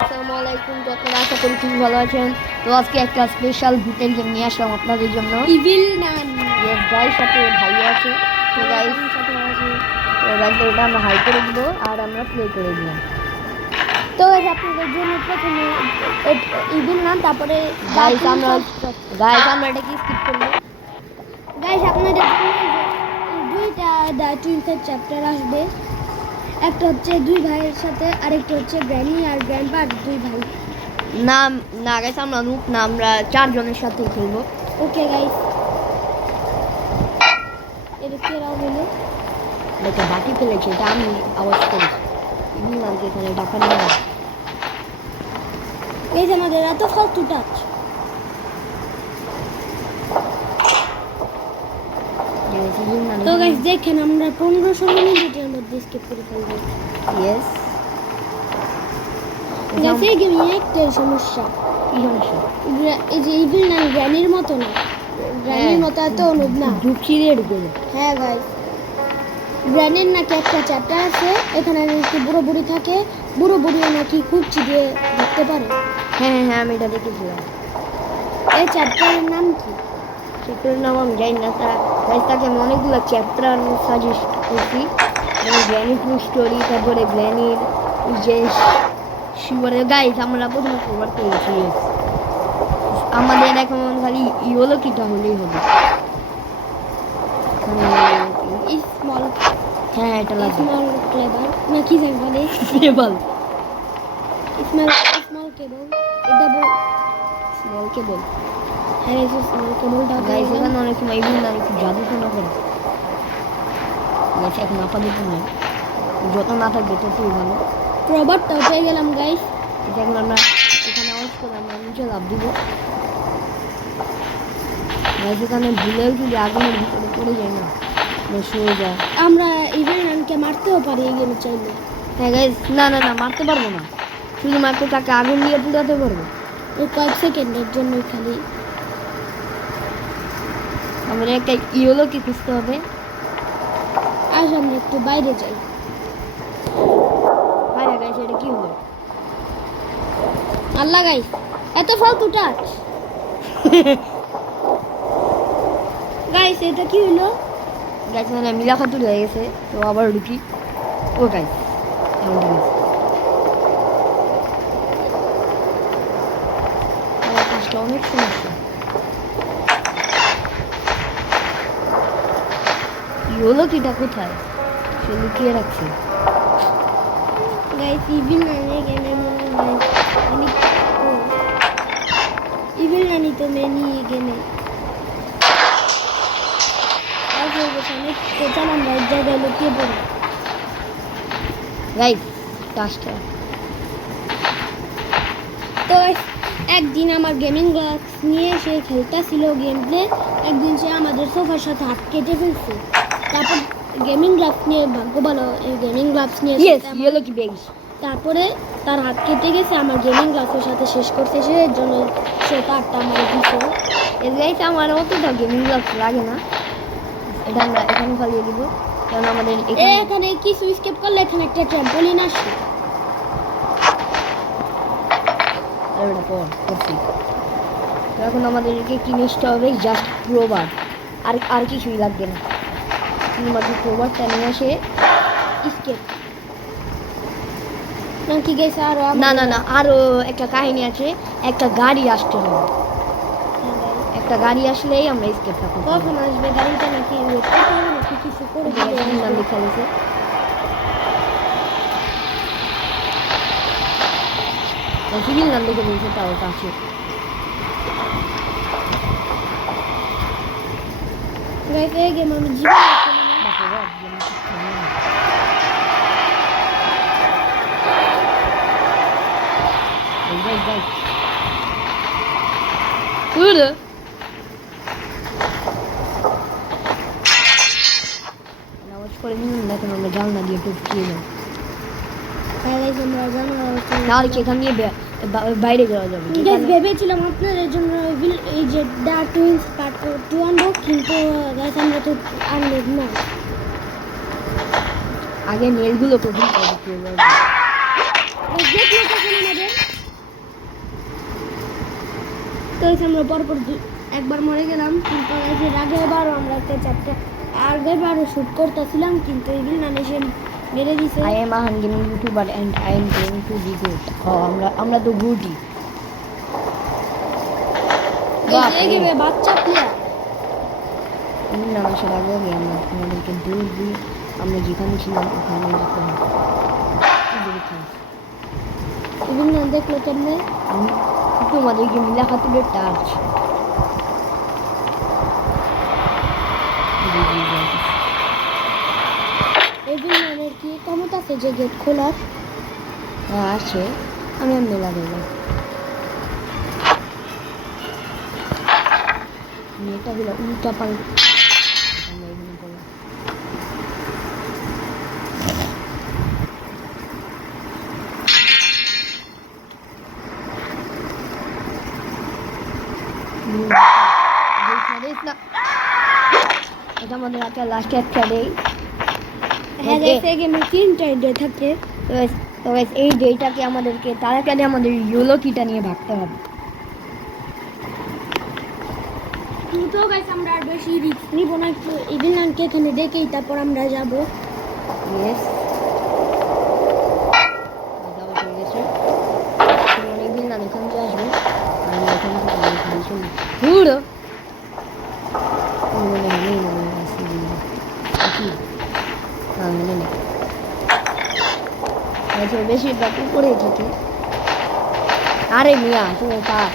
আসসালামু আলাইকুম, তো আপনারা আশা করি খুব ভালো আছেন। তো আজকে একটা স্পেশাল ভূতের গেম নিয়ে আসলাম আপনাদের জন্য। ইভিল নান ইয়েস গাইস, সাথে ভাই আছে। তো গাইস ওটা আমরা হাই করে দিব আর আমরা প্লে করে দিলাম। তো আপনাদের জন্য প্রথমে ইভিল নান, তারপরে গাইস আমরা এটা কি স্কিপ করব? গাইস আপনাদের জন্য দুইটা দ্য টুইন্সের চ্যাপ্টার আসবে। একটা হচ্ছে দুই ভাইয়ের সাথে, আরেকটা হচ্ছে গ্র্যানি আর গ্র্যান্ডপা, দুই ভাই। না না গাইস, আমরা নুক না, আমরা 4 জনের সাথে খেলবো। ওকে গাইস, এটা কি রাও হলো? এটা বাকি ফেলেছে, এটা আমি আওয়াজ করেছি। ইনি মানকে এখানে ডাকা নিয়ে এই যে আমাদের এত ফালতু টাচ। তো গাইস দেখেন, আমরা 15-16 মিনিটের মধ্যে স্কিপ করে ফেলবো। ইয়েস গেছে গেমে একটাই সমস্যা। কি সমস্যা? এই যে ইভিল নান গ্র্যানির মতো না, গ্র্যানির মতো এত অনুপ না। ঢুকিয়ে ঢুকে হ্যাঁ গাইস, গ্র্যানির নাকি একটা চ্যাপ্টার আছে, এখানে নাকি বুড়ো বুড়ি থাকে, বুড়ো বুড়িও নাকি খুব চিড়িয়ে দেখতে পারে। হ্যাঁ হ্যাঁ, আমি এটা দেখেছিলাম। এই চ্যাপ্টারের নাম কি? চ্যাপ্টারের নাম আমি জানি না। তাকে আমি অনেকগুলো চ্যাপ্টার সাজেস্ট করছি, যেমন গ্র্যানি টু স্টোরি, তারপরে গ্র্যানির যে শিবরে। গাইস আমরা প্রথমে কভার পেয়েছি। আমাদের এখন খালি ইওলো কিটা হলেই হবে। স্মল, হ্যাঁ এটা লাগবে। স্মল ক্লেভার না কি জানি বলে, কেবল স্মল স্মল কেবল, এটা স্মল কেবল। হ্যাঁ এই স্মল কেবলটা গাইস এখানে অনেক সময় ইভিল না একটু জাদু শোনা করে গেছে, এখন আপাতত নেই। যত না থাকবে ততই ভালো। রবার্টটাও পেয়ে গেলাম গাইস। এখন আমরা এখানে আওয়াজ করে আমরা নিচে লাভ দিব। গাইস এখানে ভুলেও যদি আগুনের ভিতরে পড়ে যায় না, সরে যায়। আমরা ইভিল নানকে মারতেও পারি এই গেমে চাইলে। হ্যাঁ গাইস, না না না, মারতে পারবো না, শুধুমাত্র তাকে আগুন দিয়ে পুড়াতে পারবো। ওই কয়েক সেকেন্ডের জন্য খালি। আমাদের একটা ইয়েলো কি খুঁজতে হবে। আজ আমরা একটু বাইরে যাই। বাইরে গাইস, এটা কি হলো? আল্লাহ গাইস, এত ফালতু টাচ। গাইস এটা কি হলো? গাইস মানে মিলা খাতুর হয়ে গেছে, তো আবার ঢুকি। ও গাইস এমন ঠিক আছে, আমার কাজটা অনেক সমস্যা। ইয়েলো কিটা কোথায়? সে লুকিয়ে রাখছে। গাইস ইভিল নানি গেমে মনে হয় অনেক ইভিল নানি তো মেনি গেমে অনেক কোচাল, আমরা এক জায়গায় লুকিয়ে পড়ি। গাইস কাজটা তো একদিন আমার গেমিং গ্লাভস নিয়ে সে খেলতেছিল গেম প্লে। একদিন সে আমাদের সোফার সাথে হাত কেটে ফেলছে। তারপর গেমিং গ্লাভস নিয়ে, ভাগ্য ভালো এই গেমিং গ্লাভস নিয়ে ইয়েলো কি বেগস। তারপরে তার হাত কেটে গেছে, আমার গেমিং গ্লাভসের সাথে শেষ করতে, সে এর জন্য সে তারটা আমার দিছে। এই গাইস আমার অতটা গেমিং গ্লাভস লাগে না, এটা আমরা এখানে ফালিয়ে দিব, কারণ আমাদের এখানে কিছু স্কেপ করলে এখানে একটা ট্র্যাম্পোলিন আসে। করছি। তো এখন আমাদেরকে কি নিতে হবে? জাস্ট ক্রোবার, আর আর কিছুই লাগবে না। শুধুমাত্র ক্রোবারটা নিয়ে আসে স্কেপ নাকি গেছে আরো? না না না, আরও একটা কাহিনী আছে। একটা গাড়ি আসতে হবে, একটা গাড়ি আসলেই আমরা স্কেপ থাকবো। কখন আসবে গাড়িটা? নাকি নাকি কিছু করে নাম লেখা গেছে। সিভিল নাম লিখে বলছে, তাও কাছে। এই গেম আমি জীবনে আওয়াজ করে নিন, দেখুন আমরা জানলা দিয়ে টপকিয়ে যাই। তাহলে সেখান দিয়ে বাইরে যাওয়া যাবে। ভেবেছিলাম আপনাদের জন্য এই যে দ্য টুইন্স পার্ট 2 আনবো, কিন্তু গাইস আমরা তো আনলেন না। আগে নেলগুলো কঠিন করে দেখলো তখন আমাদের আমরা পরপর একবার মরে গেলাম, কিন্তু এর আগেবারও আমরা একটা চ্যাপ্টার আগেবারও শ্যুট করতেছিলাম, কিন্তু এগুলো না এসে মেরে দিছে। I am a gaming YouTuber and I am going to be good. আমরা তো গুডই। এই গেমে বাচ্চা প্লেয়ার না আসার আগে আমরা আমাদেরকে দূর দিয়ে আমরা যেখানে ছিলাম ওখানে যেতে হবে। এগুলো না দেখলো কেমনে তোমাদেরকে মিলা খাতুরের টাচ এগুলো মানে কি ক্ষমতা আছে যে গেট খোলার? আছে, আমি আর মেলা দেবো এটা হলো উল্টা পাল্টা। আমরা এখানে বললাম এটা আমাদের একটা লাস্ট একটা ডে। হ্যাঁ এই গেমে 3টা ডে থাকে। তো এই ডেটাকে আমাদেরকে তাড়াতাড়ি আমাদের ইয়েলো কিটা নিয়ে ভাগতে হবে। তো গাইস আমরা আর বেশি রিস্ক নিব না, একটু ইভিনানকে এখানে দেখেই তারপর আমরা যাব। ইয়েস দাও হয়ে গেছে। মানে ইভিনান এখান থেকে আসবে আর এখান থেকে এখানে চলে পুরো নেই আসি কি হ্যাঁ নেই আচ্ছা বেশিরভাগ উপরে থাকে। আরে মিয়া তুমি কাজ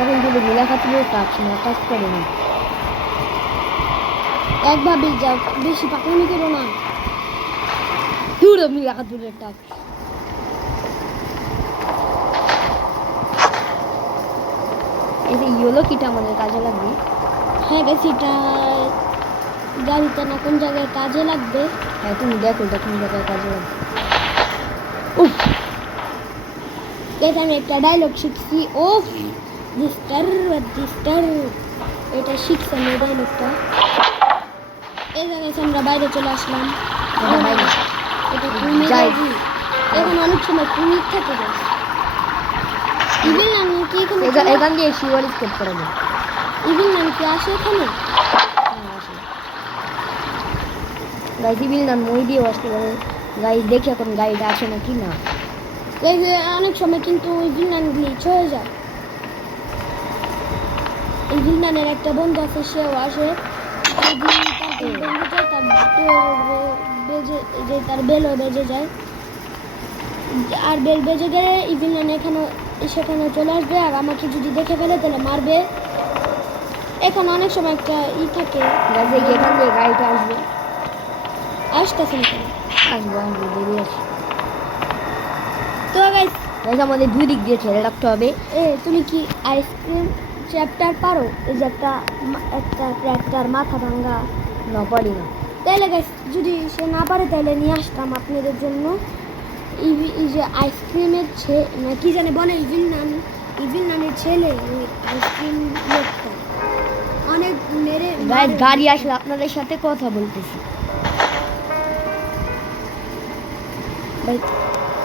এখন যদি মিলা খাতুরের কাজ না কাজ করে না একভাবে যাও, বেশি পাকনামি করো না। পুরো মিলা খাতুরের টাচ এই যে ইয়েলো কিটা আমাদের কাজে লাগবে। হ্যাঁ গাইস এটা গাড়িতে না কোন জায়গায় কাজে লাগবে। হ্যাঁ তুমি দেখো এটা কোন জায়গায় কাজে লাগবে। উফ এটা আমি একটা ডায়লগ শিখছি, ও দিস্টার এটা শিখছি আমি ডায়লগটা। এই জায়গায় আমরা বাইরে চলে আসলাম। এটা বাইরে এটা কুমির যাই। এখানে অনেক সময় কুমির থাকে গাইস। ইভিল নাম কি এখানে এখান দিয়ে শিওর স্কেপ করে দেবো। ইভিল নাম কি আসে এখানে? গাইজ ইভিল নাম মই দিয়ে আসতে পারে। গাইজ দেখি এখন গাড়িটা আছে নাকি না। এই যে অনেক সময় কিন্তু ইভিল নাম গ্লিচ হয়ে যায়। ইভিল নামের একটা বন্ধু আছে, সেও আসে। যদি তার বন্ধু যায় তার বেজে যে তার বেলও বেজে যায়, আর বেল বেজে গেলে ইভিল নাম এখানে সেখানে চলে আসবে, আর আমাকে যদি দেখে ফেলে তাহলে মারবে। এখানে অনেক সময় একটা থাকে এখান দিয়ে গাড়িটা আসবে। আসতেছে না কেন? আসবো আসবো দেরি আছে। তো গাইস আমাদের দুই দিক দিয়ে ছেড়ে রাখতে হবে। তুমি কি আইসক্রিম চ্যাপ্টার পারো? এই যে একটা ক্র্যাক্টার মাথা ভাঙা। না পারি না। তাহলে গাইস যদি সে না পারে তাহলে নিয়ে আসতাম আপনাদের জন্য। এই যে আইসক্রিমের না কি জানে বলে ইভিল নামের ছেলে ওই আইসক্রিম লোকটা অনেক মেরে গাড়ি আসলে আপনাদের সাথে কথা বলতেছি।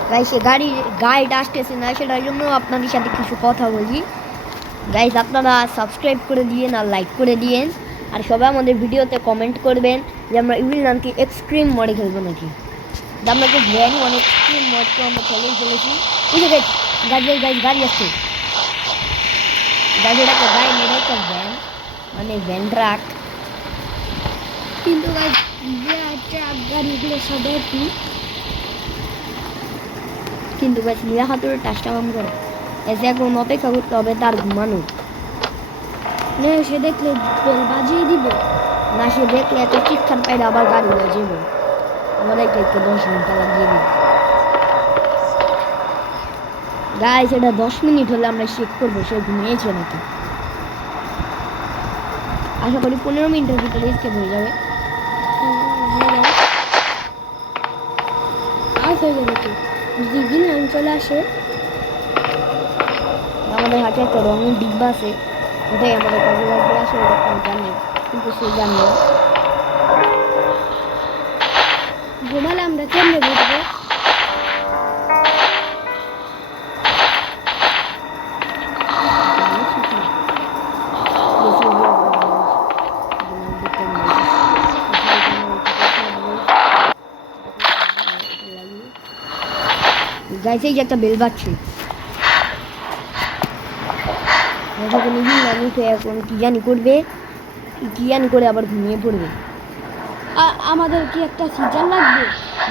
ভাই সে গাইড আসতেছে না, সেটার জন্য আপনাদের সাথে কিছু কথা বলি। গাইজ আপনারা সাবস্ক্রাইব করে দিয়েন আর লাইক করে দিয়েন, আর সবাই আমাদের ভিডিওতে কমেন্ট করবেন যে আমরা ইভিল নামকে এক্সট্রিম মোডে খেলবো নাকি। আমরা যে গ্র্যান্ড ওয়ান এক্সট্রিম মোডকে আমরা খেলেই ফেলেছি। বুঝে গেছি গাড়ি আসছে। গাড়িটাকে গাড়ি মেরে একটা ভ্যান মানে ভ্যান ট্রাক, কিন্তু গাড়িগুলো সবাই কি কিন্তু গাছ নীলা হাতুরের টাচটা কম করে এসে এখন অপেক্ষা করতে হবে তার ঘুমানো। না সে দেখলে বেল বাজিয়ে দিব না, সে দেখলে এত চিৎকার পাইলে আবার গাড়ি হয়ে যাবে। আমাদেরকে একটু 10 মিনিট লাগিয়ে দিই গাই। সেটা 10 মিনিট হলে আমরা চেক করবো সে ঘুমিয়েছে নাকি। আশা করি 15 মিনিটের ভিতরে স্কেপ হয়ে যাবে। যদি নাম চলে আসে। আমাদের হাতে একটা রঙের ডিব্বা আছে, ওটাই আমাদের কাজে লাগবে। আসে জানি কিন্তু সে জানবে ঘুমালে আমরা কেমনে বুঝবো? গাইস এই যে একটা বেল বাজছে, যখন উঠে এখন কি জানি করবে, কি জানি করে আবার ঘুমিয়ে পড়বে। আমাদের কি একটা সিজন লাগবে?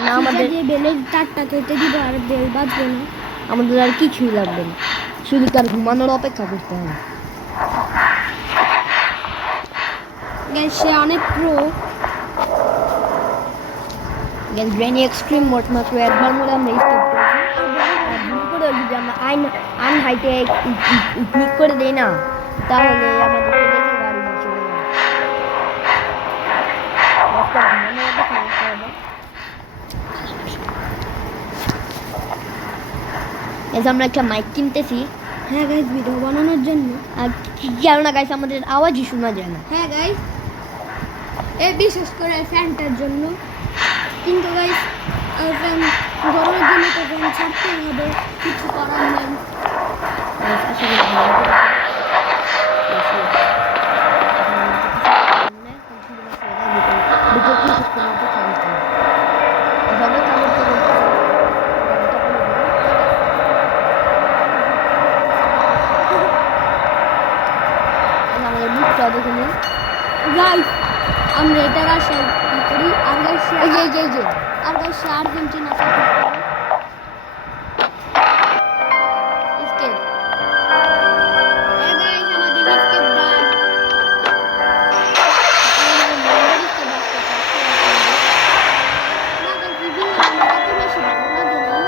না, আমাদের যে বেলের তারটা কেটে দিব আর বেল বাজবে না। আমাদের আর কিছুই লাগবে না, শুধু তার ঘুমানোর অপেক্ষা করতে হবে। Guys, সে অনেক প্রো। গ্র্যানি এক্সট্রিম মোড মাত্র একবার মনে আমরা স্কিপ করেছি, আর ভুল করে যদি আমরা আনহাইটে ক্লিক করে দেই না, তাহলে আমাদেরকে দেখে গাড়ি নিয়ে চলে যাবে। রাস্তার ঘুমানোর অপেক্ষা করতে হবে। আমরা একটা মাইক কিনতেছি। হ্যাঁ গাইস, ভিডিও বানানোর জন্য। আর কেননা গাইস আমাদের আওয়াজই শোনা যায় না। হ্যাঁ গাইস, বিশেষ করে ফ্যানটার জন্য। কিন্তু গাইস ফ্যান গরমের দিনে তো ফ্যান ছাড়তেই হবে, কিছু করার নেই। আসলে ভালো করে আমাদের বুকটা দেখে নিই গাইস, আমরা এটা রাশিয়া কি করি, আর গাইস এই যে আর গাইস আর্জেন্টিনা সাপোর্ট করি। স্কেপ গাইস আমাদের স্কেপ ডান। না গাইস, বিভিন্ন আমরা তো বেশি ভালো লাগে না।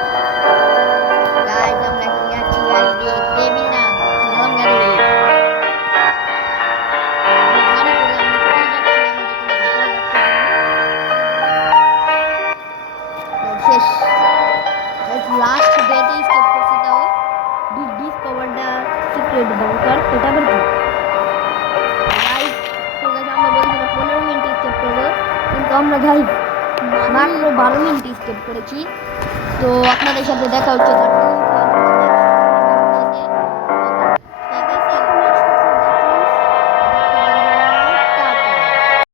গাইস আমরা এখন যাচ্ছি গাড়ি দিয়ে, দেবি না সালাম গাড়ি দিয়ে গাড়ি করে আমরা চলে যাচ্ছি আমাদের কোনো শেষ। লাস্ট ডেতে স্কেপ করছি, তাও ডিসকভার দ্য সিক্রেট বাংকার। এটা আবার কি গাইস? তো গাইস আমরা বলছিলাম 15 মিনিট স্কেপ করবো, কিন্তু আমরা গাইস মাত্র 12 মিনিট স্কেপ করেছি। তো আপনাদের সাথে দেখা হচ্ছে